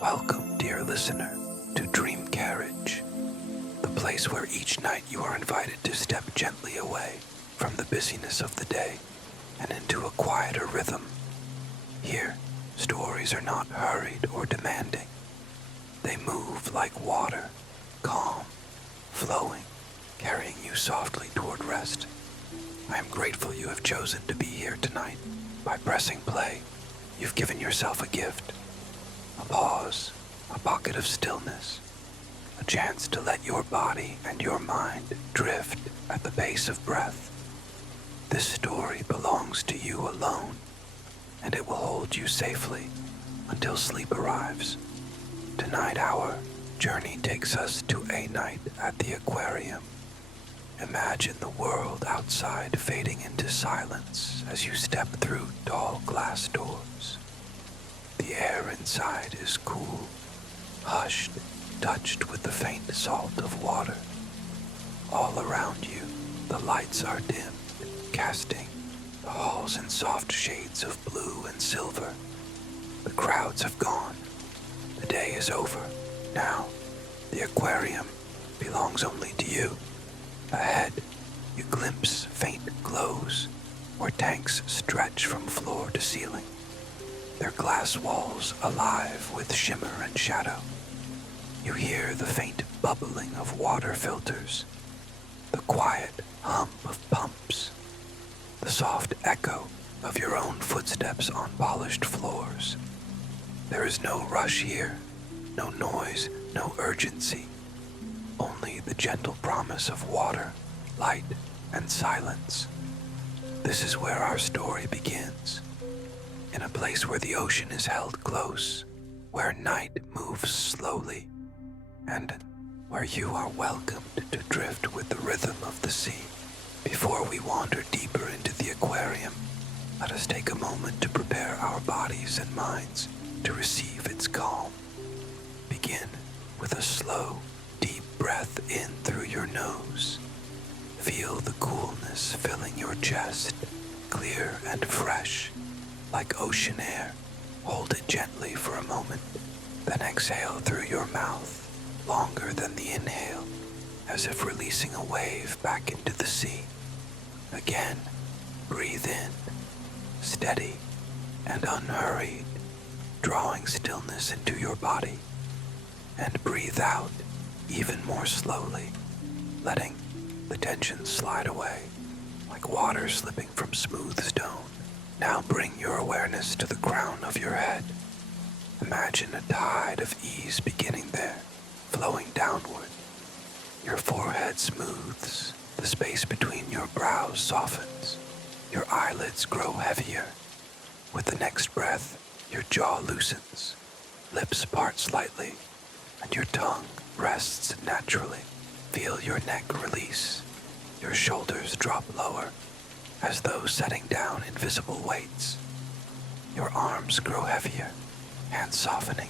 Welcome, dear listener, to Dream Carriage, the place where each night you are invited to step gently away from the busyness of the day and into a quieter rhythm. Here, stories are not hurried or demanding. They move like water, calm, flowing, carrying you softly toward rest. I am grateful you have chosen to be here tonight. By pressing play, you've given yourself a gift. A pause, a pocket of stillness, a chance to let your body and your mind drift at the pace of breath. This story belongs to you alone, and it will hold you safely until sleep arrives. Tonight our journey takes us to a night at the Aquarium. Imagine the world outside fading into silence as you step through tall glass doors. The air inside is cool, hushed, touched with the faint salt of water. All around you, the lights are dimmed, casting the halls in soft shades of blue and silver. The crowds have gone. The day is over. Now, the aquarium belongs only to you. Ahead, you glimpse faint glows where tanks stretch from floor to ceiling, their glass walls alive with shimmer and shadow. You hear the faint bubbling of water filters, the quiet hum of pumps, the soft echo of your own footsteps on polished floors. There is no rush here, no noise, no urgency, only the gentle promise of water, light, and silence. This is where our story begins. In a place where the ocean is held close, where night moves slowly, and where you are welcomed to drift with the rhythm of the sea. Before we wander deeper into the aquarium, let us take a moment to prepare our bodies and minds to receive its calm. Begin with a slow, deep breath in through your nose. Feel the coolness filling your chest, clear and fresh, like ocean air. Hold it gently for a moment, then exhale through your mouth, longer than the inhale, as if releasing a wave back into the sea. Again, breathe in, steady and unhurried, drawing stillness into your body. And breathe out even more slowly, letting the tension slide away, like water slipping from smooth stone. Now bring your awareness to the crown of your head. Imagine a tide of ease beginning there, flowing downward. Your forehead smooths, the space between your brows softens, your eyelids grow heavier. With the next breath, your jaw loosens, lips part slightly, and your tongue rests naturally. Feel your neck release, your shoulders drop lower, as though setting down invisible weights. Your arms grow heavier, hands softening,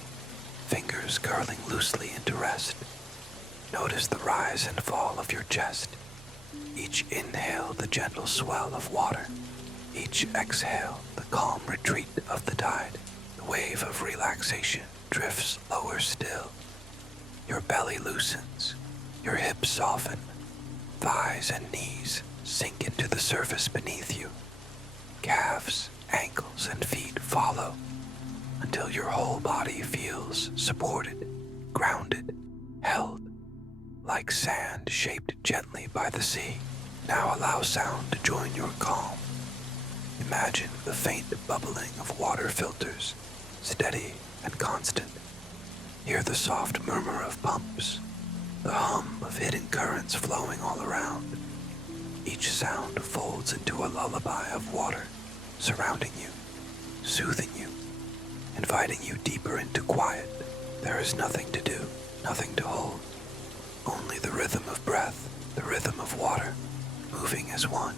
fingers curling loosely into rest. Notice the rise and fall of your chest. Each inhale, the gentle swell of water. Each exhale, the calm retreat of the tide. The wave of relaxation drifts lower still. Your belly loosens, your hips soften, thighs and knees sink into the surface beneath you. Calves, ankles, and feet follow until your whole body feels supported, grounded, held, like sand shaped gently by the sea. Now allow sound to join your calm. Imagine the faint bubbling of water filters, steady and constant. Hear the soft murmur of pumps, the hum of hidden currents flowing all around. Each sound folds into a lullaby of water, surrounding you, soothing you, inviting you deeper into quiet. There is nothing to do, nothing to hold, only the rhythm of breath, the rhythm of water, moving as one.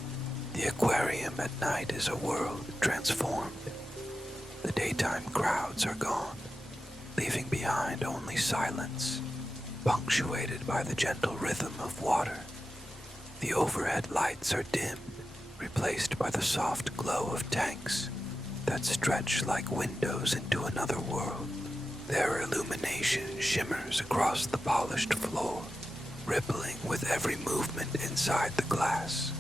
The aquarium at night is a world transformed. The daytime crowds are gone, leaving behind only silence, punctuated by the gentle rhythm of water. The overhead lights are dimmed, replaced by the soft glow of tanks that stretch like windows into another world. Their illumination shimmers across the polished floor, rippling with every movement inside the glass.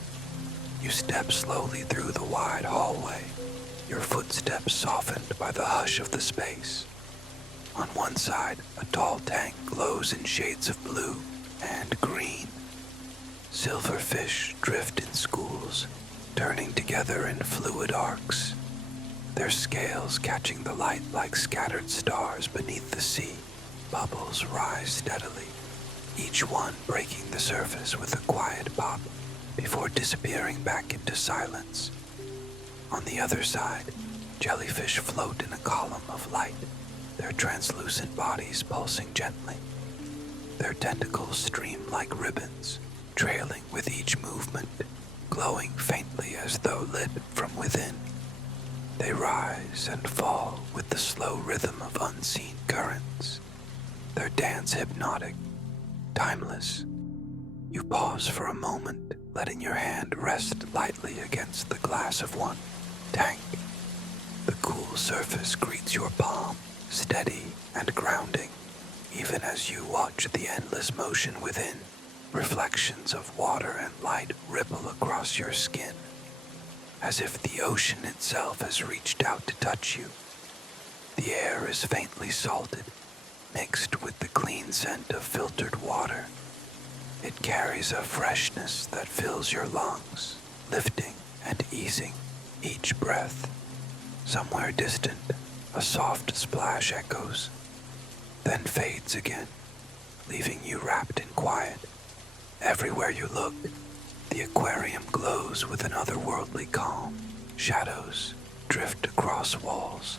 You step slowly through the wide hallway, your footsteps softened by the hush of the space. On one side, a tall tank glows in shades of blue and green. Silverfish drift in schools, turning together in fluid arcs, their scales catching the light like scattered stars beneath the sea. Bubbles rise steadily, each one breaking the surface with a quiet pop before disappearing back into silence. On the other side, jellyfish float in a column of light, their translucent bodies pulsing gently. Their tentacles stream like ribbons, trailing with each movement, glowing faintly as though lit from within. They rise and fall with the slow rhythm of unseen currents, their dance hypnotic, timeless. You pause for a moment, letting your hand rest lightly against the glass of one tank. The cool surface greets your palm, steady and grounding, even as you watch the endless motion within. Reflections of water and light ripple across your skin, as if the ocean itself has reached out to touch you. The air is faintly salted, mixed with the clean scent of filtered water. It carries a freshness that fills your lungs, lifting and easing each breath. Somewhere distant, a soft splash echoes, then fades again, leaving you wrapped in quiet. Everywhere you look, the aquarium glows with an otherworldly calm. Shadows drift across walls,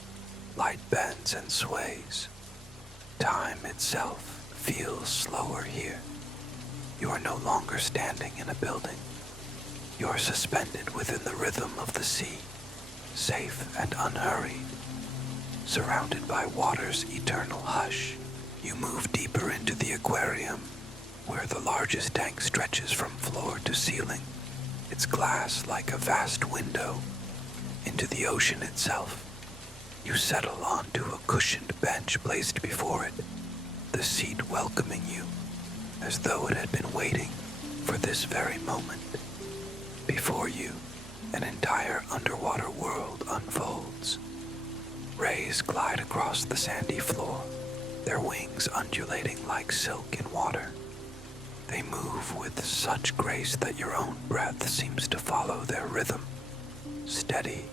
light bends and sways. Time itself feels slower here. You are no longer standing in a building. You are suspended within the rhythm of the sea, safe and unhurried. Surrounded by water's eternal hush, you move deeper into the aquarium, where the largest tank stretches from floor to ceiling, its glass like a vast window into the ocean itself. You settle onto a cushioned bench placed before it, the seat welcoming you, as though it had been waiting for this very moment. Before you, an entire underwater world unfolds. Rays glide across the sandy floor, their wings undulating like silk in water. They move with such grace that your own breath seems to follow their rhythm. Steady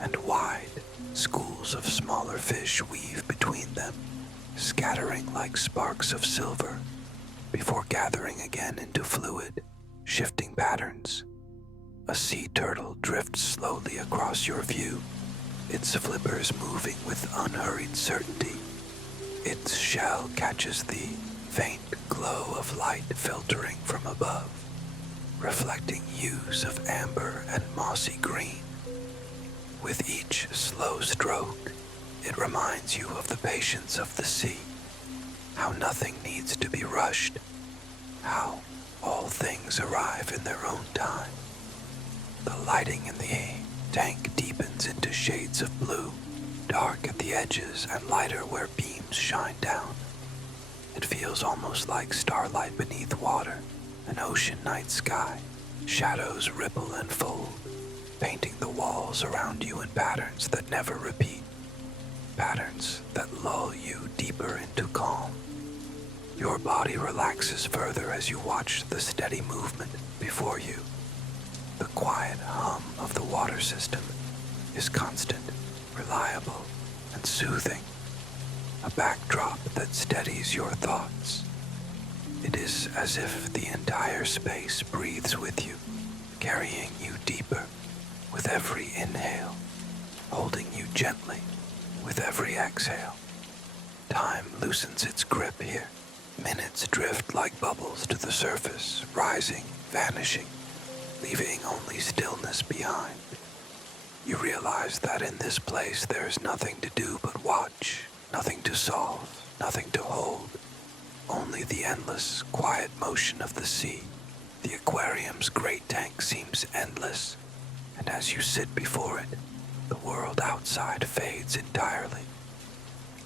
and wide, schools of smaller fish weave between them, scattering like sparks of silver, before gathering again into fluid, shifting patterns. A sea turtle drifts slowly across your view, its flippers moving with unhurried certainty. Its shell catches the faint glow of light filtering from above, reflecting hues of amber and mossy green. With each slow stroke, it reminds you of the patience of the sea, how nothing needs to be rushed, how all things arrive in their own time. The lighting in the tank deepens into shades of blue, dark at the edges and lighter where beams shine down. It feels almost like starlight beneath water, an ocean night sky. Shadows ripple and fold, painting the walls around you in patterns that never repeat, patterns that lull you deeper into calm. Your body relaxes further as you watch the steady movement before you. The quiet hum of the water system is constant, reliable, and soothing, a backdrop that steadies your thoughts. It is as if the entire space breathes with you, carrying you deeper with every inhale, holding you gently with every exhale. Time loosens its grip here. Minutes drift like bubbles to the surface, rising, vanishing, leaving only stillness behind. You realize that in this place there is nothing to do but watch, nothing to solve, nothing to hold, only the endless, quiet motion of the sea. The aquarium's great tank seems endless, and as you sit before it, the world outside fades entirely.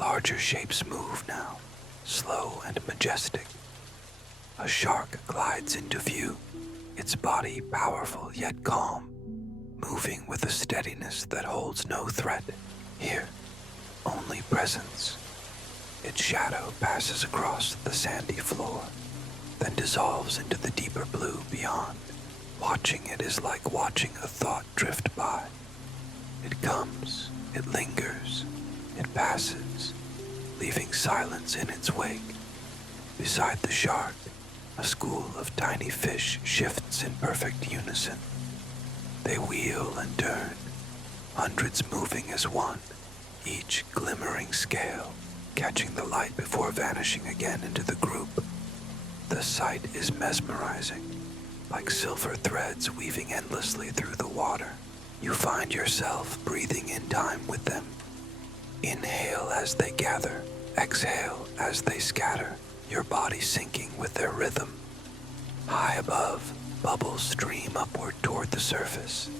Larger shapes move now, slow and majestic. A shark glides into view, its body powerful yet calm, moving with a steadiness that holds no threat. Here, only presence. Its shadow passes across the sandy floor, then dissolves into the deeper blue beyond. Watching it is like watching a thought drift by. It comes, it lingers, it passes, leaving silence in its wake. Beside the shark, a school of tiny fish shifts in perfect unison. They wheel and turn, hundreds moving as one, each glimmering scale, catching the light before vanishing again into the group. The sight is mesmerizing, like silver threads weaving endlessly through the water. You find yourself breathing in time with them. Inhale as they gather, exhale as they scatter, your body syncing with their rhythm. High above, bubbles stream upward toward the surface,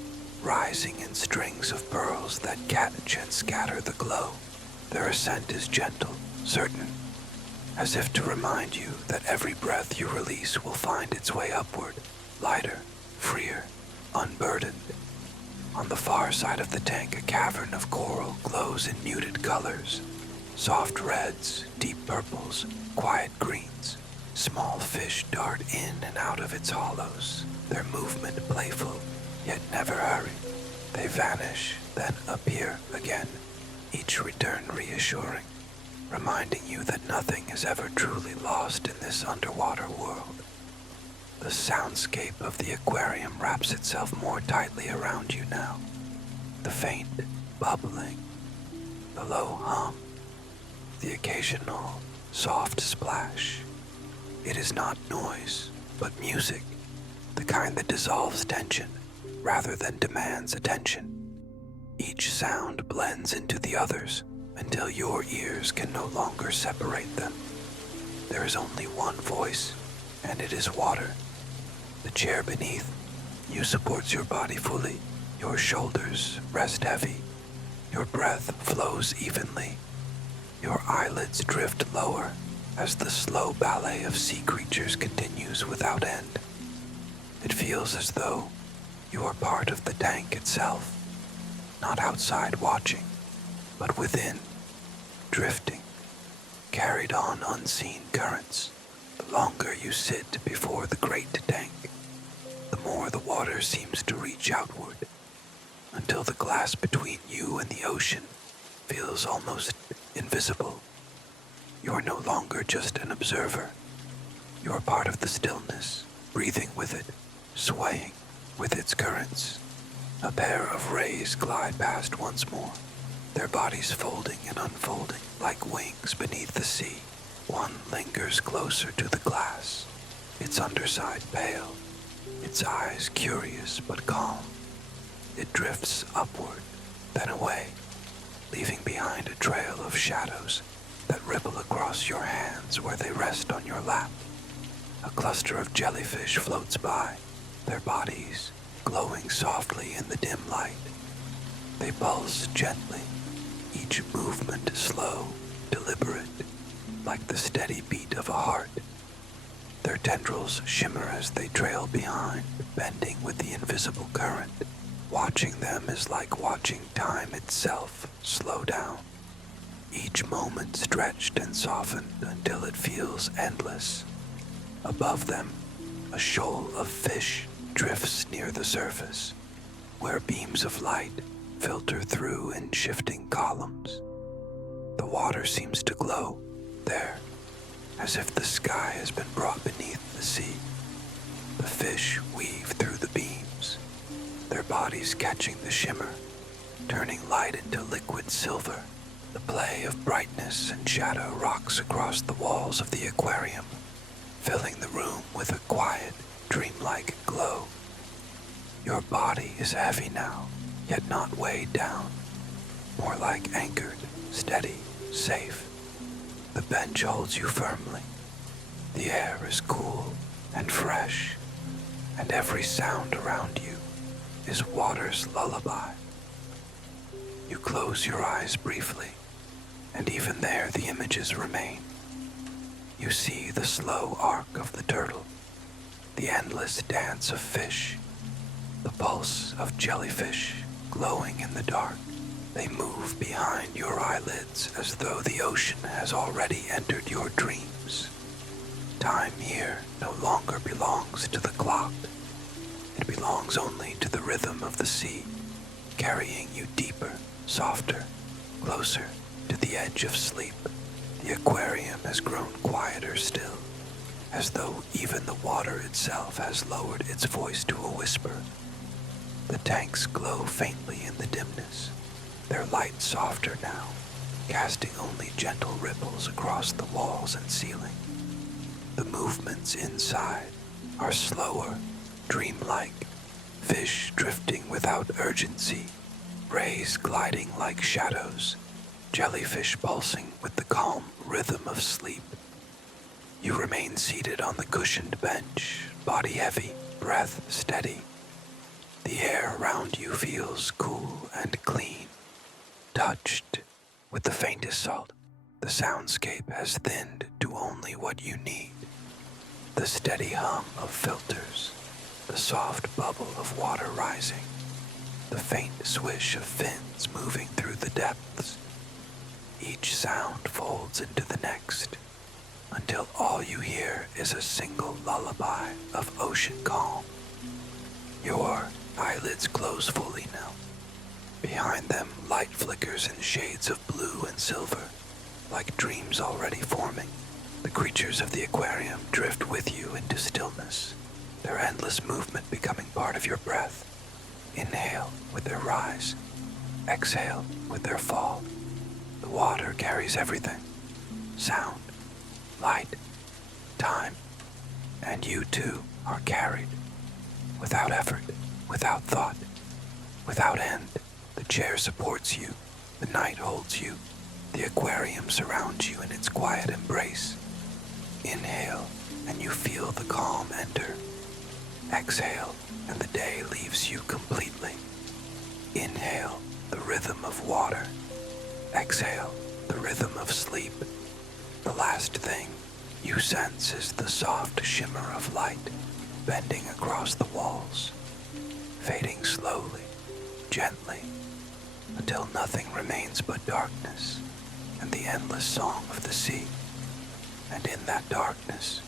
rising in strings of pearls that catch and scatter the glow. Their ascent is gentle, certain, as if to remind you that every breath you release will find its way upward, lighter, freer, unburdened. On the far side of the tank, a cavern of coral glows in muted colors. Soft reds, deep purples, quiet greens. Small fish dart in and out of its hollows, their movement playful, yet never hurried. They vanish, then appear again, each return reassuring, reminding you that nothing is ever truly lost in this underwater world. The soundscape of the aquarium wraps itself more tightly around you now. The faint bubbling, the low hum, the occasional soft splash. It is not noise, but music, the kind that dissolves tension rather than demands attention. Each sound blends into the others until your ears can no longer separate them. There is only one voice, and it is water. The chair beneath you supports your body fully. Your shoulders rest heavy. Your breath flows evenly. Your eyelids drift lower as the slow ballet of sea creatures continues without end. It feels as though you are part of the tank itself, not outside watching, but within, drifting, carried on unseen currents. The longer you sit before the great tank, the more the water seems to reach outward, until the glass between you and the ocean feels almost invisible. You are no longer just an observer. You are part of the stillness, breathing with it, swaying with its currents. A pair of rays glide past once more, their bodies folding and unfolding like wings beneath the sea. One lingers closer to the glass, its underside pale, its eyes curious but calm. It drifts upward, then away, leaving behind a trail of shadows that ripple across your hands where they rest on your lap. A cluster of jellyfish floats by, their bodies glowing softly in the dim light. They pulse gently, each movement slow, deliberate, like the steady beat of a heart. Their tendrils shimmer as they trail behind, bending with the invisible current. Watching them is like watching time itself slow down, each moment stretched and softened until it feels endless. Above them, a shoal of fish drifts near the surface, where beams of light filter through in shifting columns. The water seems to glow there, as if the sky has been brought beneath the sea. The fish weave through the beams, their bodies catching the shimmer, turning light into liquid silver. The play of brightness and shadow rocks across the walls of the aquarium, filling the room with a quiet, dreamlike glow. Your body is heavy now, yet not weighed down, more like anchored, steady, safe. The bench holds you firmly. The air is cool and fresh, and every sound around you is water's lullaby. You close your eyes briefly, and even there the images remain. You see the slow arc of the turtle, the endless dance of fish, the pulse of jellyfish glowing in the dark. They move behind your eyelids as though the ocean has already entered your dreams. Time here no longer belongs to the clock. It belongs only to the rhythm of the sea, carrying you deeper, softer, closer to the edge of sleep. The aquarium has grown quieter still, as though even the water itself has lowered its voice to a whisper. The tanks glow faintly in the dimness, their light softer now, casting only gentle ripples across the walls and ceiling. The movements inside are slower, dreamlike, fish drifting without urgency, rays gliding like shadows, jellyfish pulsing with the calm rhythm of sleep. You remain seated on the cushioned bench, body heavy, breath steady. The air around you feels cool and clean, touched with the faintest salt. The soundscape has thinned to only what you need. The steady hum of filters, the soft bubble of water rising, the faint swish of fins moving through the depths. Each sound folds into the next, until all you hear is a single lullaby of ocean calm. Your eyelids close fully now. Behind them, light flickers in shades of blue and silver, like dreams already forming. The creatures of the aquarium drift with you into stillness, their endless movement becoming part of your breath. Inhale with their rise, exhale with their fall. The water carries everything: sound, light, time, and you too are carried. Without effort, without thought, without end. The chair supports you, the night holds you, the aquarium surrounds you in its quiet embrace. Inhale, and you feel the calm enter. Exhale, and the day leaves you completely. Inhale, the rhythm of water. Exhale, the rhythm of sleep. The last thing you sense is the soft shimmer of light bending across the walls, fading slowly, gently, until nothing remains but darkness and the endless song of the sea. And in that darkness,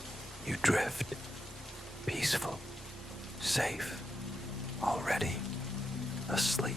you drift, peaceful, safe, already asleep.